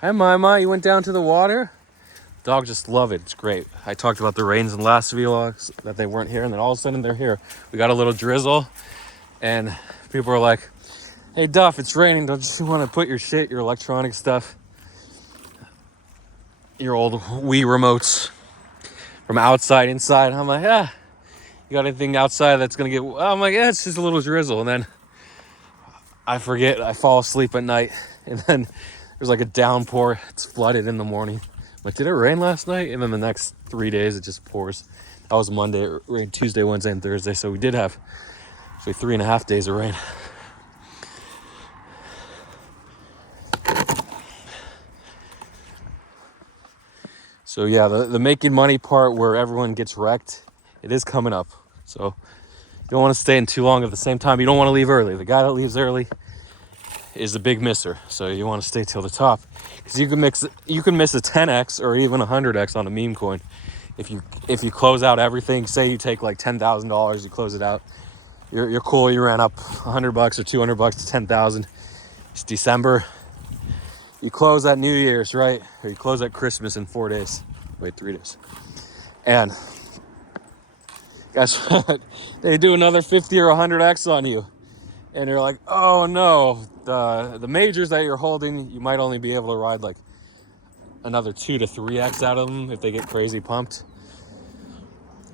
Hi, Mama. You went down to the water? Dogs just love it. It's great. I talked about the rains in the last vlogs that they weren't here, and then all of a sudden they're here. We got a little drizzle, and people are like, "Hey, Duff, it's raining. Don't you want to put your shit, your electronic stuff, your old Wii remotes from outside inside?" I'm like, "Yeah. You got anything outside that's gonna get?" I'm like, "Yeah, it's just a little drizzle," and then I forget. I fall asleep at night, and then there's like a downpour. It's flooded in the morning. I'm like, did it rain last night? And then the next 3 days it just pours. That was Monday. It rained Tuesday, Wednesday, and Thursday. So we did have actually 3.5 days of rain. So yeah, the making money part where everyone gets wrecked, it is coming up. So you don't want to stay in too long. At the same time, you don't want to leave early. The guy that leaves early is the big misser. So you want to stay till the top, because you can miss a 10x or even a 100x on a meme coin. If you close out everything, say you take like $10,000, you close it out, you're cool. You ran up $100 or $200 to 10,000. It's December. You close at New Year's, right? Or you close at Christmas in 4 days. Wait, 3 days. And guess what? They do another 50 or 100x on you. And you're like, oh no, the majors that you're holding, you might only be able to ride like another 2 to 3x out of them if they get crazy pumped.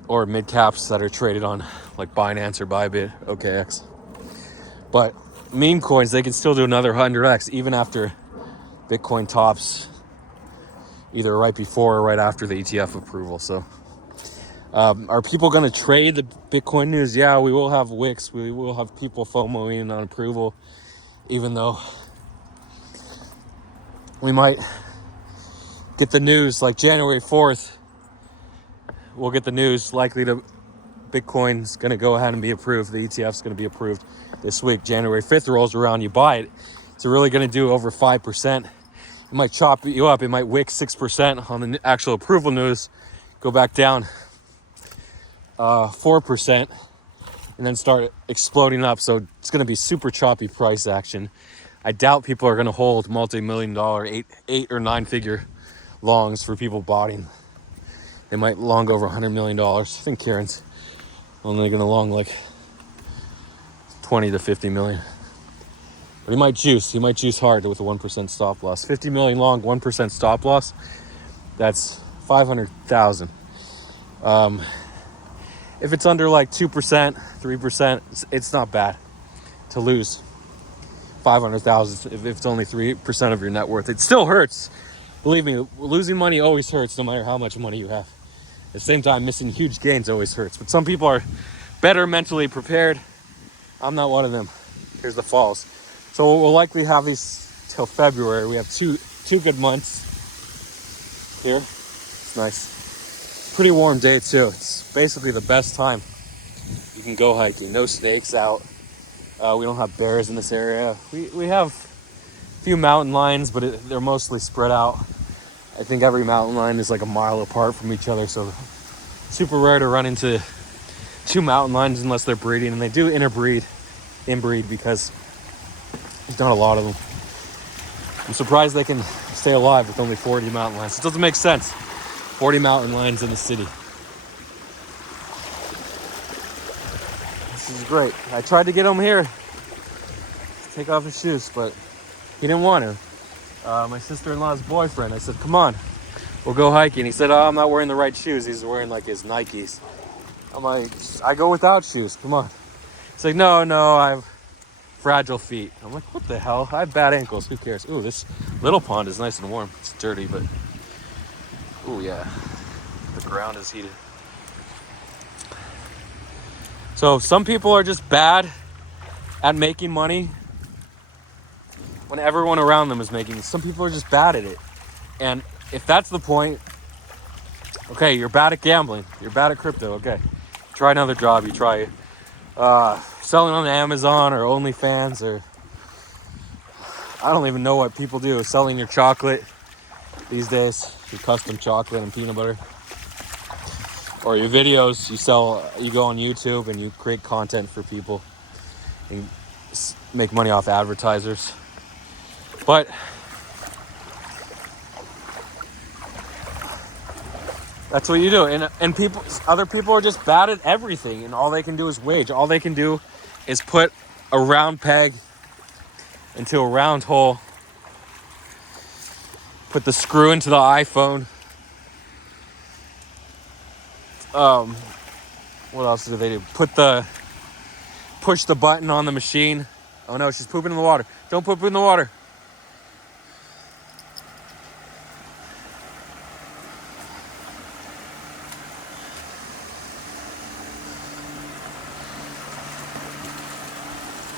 Or mid caps that are traded on like Binance or Bybit, OKX. But meme coins, they can still do another 100x even after Bitcoin tops, either right before or right after the ETF approval. So are people going to trade the Bitcoin news? Yeah, we will have wicks. We will have people FOMOing on approval, even though we might get the news like January 4th. We'll get the news likely to Bitcoin's going to go ahead and be approved. The ETF's going to be approved this week. January 5th rolls around, you buy it. It's really going to do over 5%. It might chop you up. It might wick 6% on the actual approval news, go back down 4%, and then start exploding up. So it's going to be super choppy price action. I doubt people are going to hold multi-million-dollar, eight or nine figure longs for people botting. They might long over $100 million. I think Kieran's only going to long like 20 to 50 million. But he might juice hard with a 1% stop loss. 50 million long, 1% stop loss. That's 500,000. If it's under like 2%, 3%, it's not bad to lose 500,000 if it's only 3% of your net worth. It still hurts. Believe me, losing money always hurts no matter how much money you have. At the same time, missing huge gains always hurts. But some people are better mentally prepared. I'm not one of them. Here's the falls. So we'll likely have these till February. We have two good months here. It's nice. Pretty warm day too. It's basically the best time you can go hiking. No snakes out. We don't have bears in this area. We have a few mountain lions, but they're mostly spread out. I think every mountain lion is like a mile apart from each other, so super rare to run into two mountain lions unless they're breeding, and they do inbreed because there's not a lot of them. I'm surprised they can stay alive with only 40 mountain lions. It doesn't make sense. 40 mountain lions in the city. This is great. I tried to get him here to take off his shoes, but he didn't want to. My sister-in-law's boyfriend, I said, come on, we'll go hiking. He said, oh, I'm not wearing the right shoes. He's wearing like his Nikes. I'm like, I go without shoes, come on. He's like, no, I have fragile feet. I'm like, what the hell? I have bad ankles, who cares? Ooh, this little pond is nice and warm. It's dirty, but ooh, yeah, the ground is heated. So some people are just bad at making money when everyone around them is making it. Some people are just bad at it. And if that's the point, okay, you're bad at gambling. You're bad at crypto, okay. Try another job. You try selling on Amazon or OnlyFans, or I don't even know what people do. Selling your chocolate these days, your custom chocolate and peanut butter. Or your videos, you go on YouTube and you create content for people and make money off advertisers. But That's what you do. And people, other people are just bad at everything, and all they can do is wage. All they can do is put a round peg into a round hole, put the screw into the iPhone. What else do they do? Push the button on the machine. Oh no, she's pooping in the water. Don't poop in the water.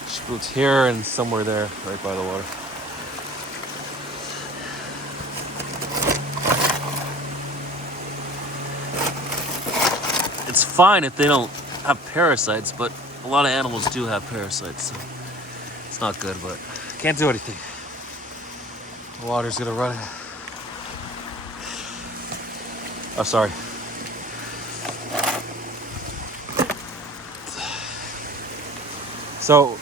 She poops here and somewhere there, right by the water. It's fine if they don't have parasites, but a lot of animals do have parasites, so it's not good, but can't do anything. The water's gonna run. Oh, sorry. So,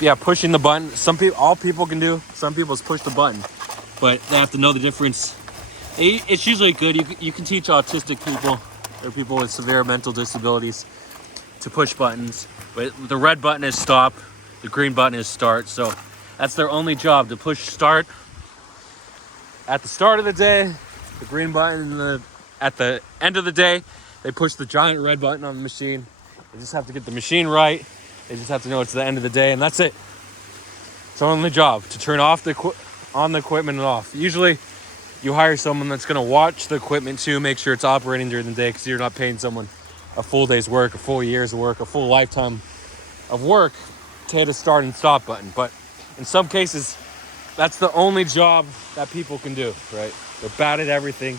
yeah, pushing the button. All people can do. Some people just push the button, but they have to know the difference. It's usually good. You can teach autistic people or people with severe mental disabilities to push buttons. But the red button is stop. The green button is start. So that's their only job, to push start at the start of the day. The green button at the end of the day. They push the giant red button on the machine. They just have to get the machine right. They just have to know it's the end of the day, and that's it. It's their only job, to turn off on the equipment and off. Usually, you hire someone that's going to watch the equipment too, make sure it's operating during the day, because you're not paying someone a full day's work, a full year's of work, a full lifetime of work to hit a start and stop button. But in some cases, that's the only job that people can do, right? They're bad at everything.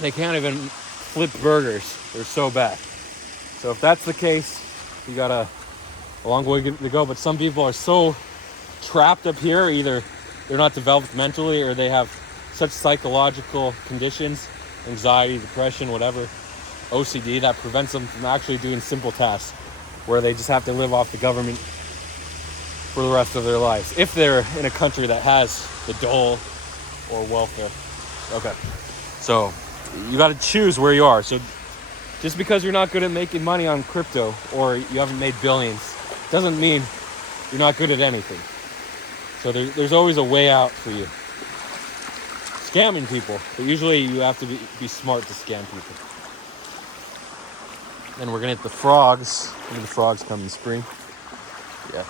They can't even flip burgers. They're so bad. So if that's the case, you got a long way to go. But some people are so trapped up here, either they're not developed mentally or they have such psychological conditions, anxiety, depression, whatever, OCD, that prevents them from actually doing simple tasks where they just have to live off the government for the rest of their lives, if they're in a country that has the dole or welfare. Okay, so you got to choose where you are. So just because you're not good at making money on crypto or you haven't made billions doesn't mean you're not good at anything. So there's always a way out for you. Scamming people, but usually you have to be smart to scam people. Then we're gonna hit the frogs. Maybe the frogs come in spring. Yeah.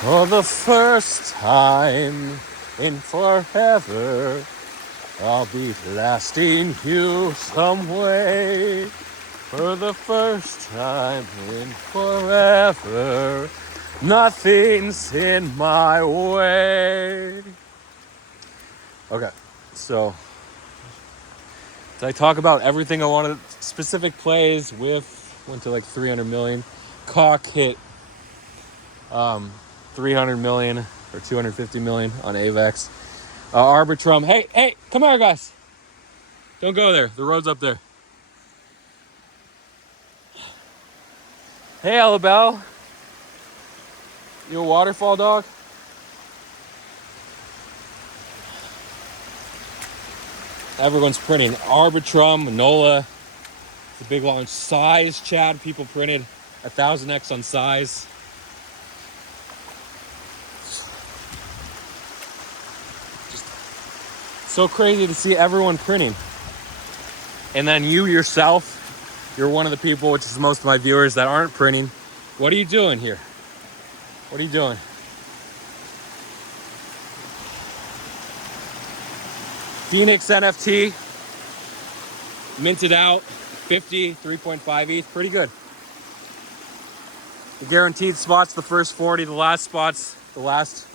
For the first time in forever, I'll be blasting you some way. For the first time in forever, nothing's in my way. Okay, so did I talk about everything I wanted? Specific plays went to like 300 million. Cock hit 300 million or 250 million on AVAX. Arbitrum, hey, come here, guys. Don't go there. The road's up there. Hey, Alabelle. You a waterfall dog? Everyone's printing. Arbitrum, NOLA. It's a big launch. Size, Chad. People printed 1000x on size. Just so crazy to see everyone printing. And then you yourself, you're one of the people, which is most of my viewers, that aren't printing. What are you doing here? What are you doing? Phoenix NFT, minted out, 50, 3.5 ETH, pretty good. The guaranteed spots, the first 40, the last spots, the last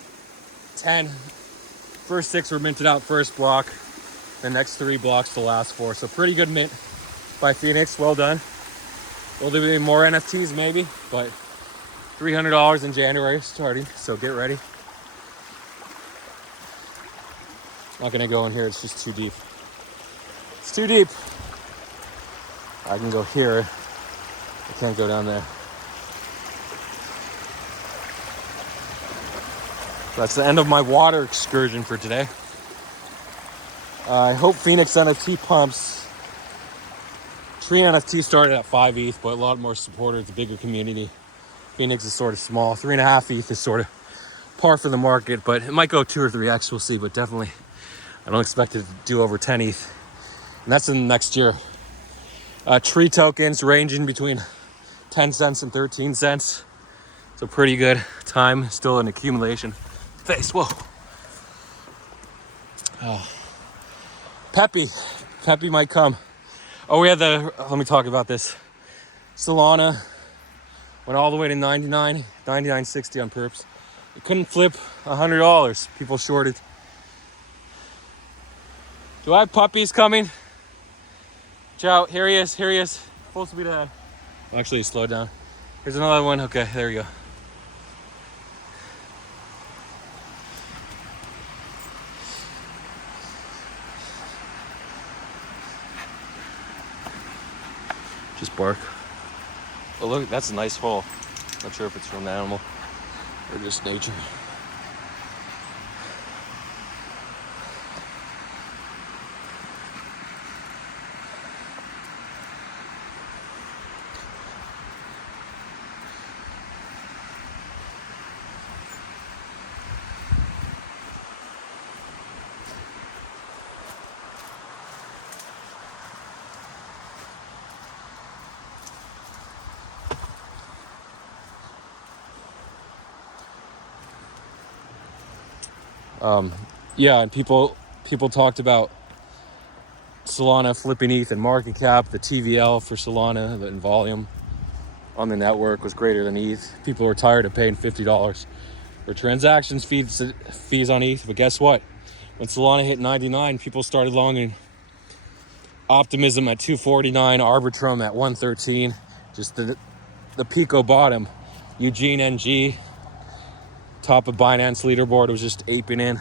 10. First 6 were minted out first block, the next 3 blocks, the last 4. So pretty good mint by Phoenix, well done. Will there be more NFTs maybe, but $300 in January starting, so get ready. Not gonna go in here, it's just too deep. It's too deep. I can go here, I can't go down there. That's the end of my water excursion for today. I hope Phoenix NFT pumps. Tree NFT started at 5 ETH, but a lot more supporters, it's a bigger community. Phoenix is sort of small. 3.5 ETH is sort of par for the market, but it might go 2 or 3x, we'll see. But definitely, I don't expect it to do over 10 ETH. And that's in the next year. Tree tokens ranging between 10 cents and 13 cents. It's a pretty good time, still in accumulation phase. Whoa. Oh. Peppy might come. Oh, we had let me talk about this. Solana went all the way to 99.60 on perps. It couldn't flip $100. People shorted. Do I have puppies coming? Ciao, here he is. Full speed ahead. Actually, he slowed down. Here's another one. Okay, there we go. Just bark. Oh, look, that's a nice hole. Not sure if it's from an animal or just nature. Yeah, and people talked about Solana flipping ETH and market cap. The TVL for Solana, the volume on the network was greater than ETH. People were tired of paying $50 for transactions fees on ETH. But guess what? When Solana hit 99, people started longing. Optimism at 249, Arbitrum at 113. Just the Pico bottom. Eugene NG, top of Binance leaderboard, was just aping in.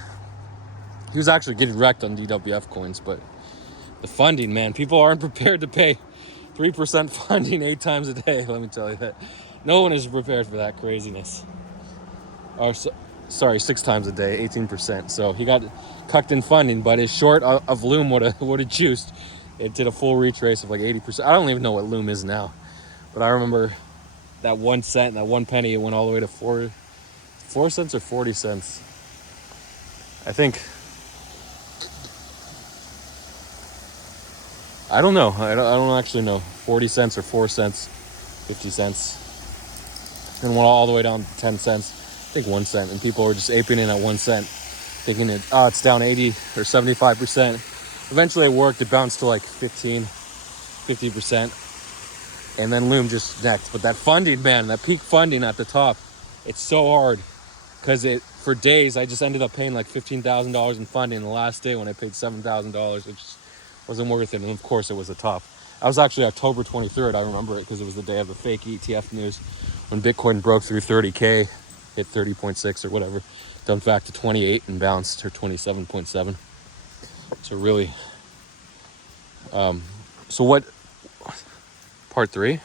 He was actually getting wrecked on DWF coins, but the funding, man, people aren't prepared to pay 3% funding 8 times a day. Let me tell you that. No one is prepared for that craziness. Or sorry, 6 times a day, 18%. So he got cucked in funding, but his short of Loom would have juiced. It did a full retrace of like 80%. I don't even know what Loom is now, but I remember that 1 cent, that 1 penny, it went all the way to 4 cents or 40 cents. I think. I don't know. I don't actually know. 40 cents or 4 cents, 50 cents. And went all the way down to 10 cents. I think 1 cent. And people were just aping in at 1 cent, thinking it's down 80 or 75%. Eventually it worked. It bounced to like 50%. And then Loom just necked. But that funding, man, that peak funding at the top, it's so hard. Because for days, I just ended up paying like $15,000 in funding. The last day when I paid $7,000, which wasn't worth it. And of course, it was the top. That was actually October 23rd. I remember it because it was the day of the fake ETF news when Bitcoin broke through 30K, hit 30.6 or whatever, dumped back to 28 and bounced to 27.7. So really, so what, part 3?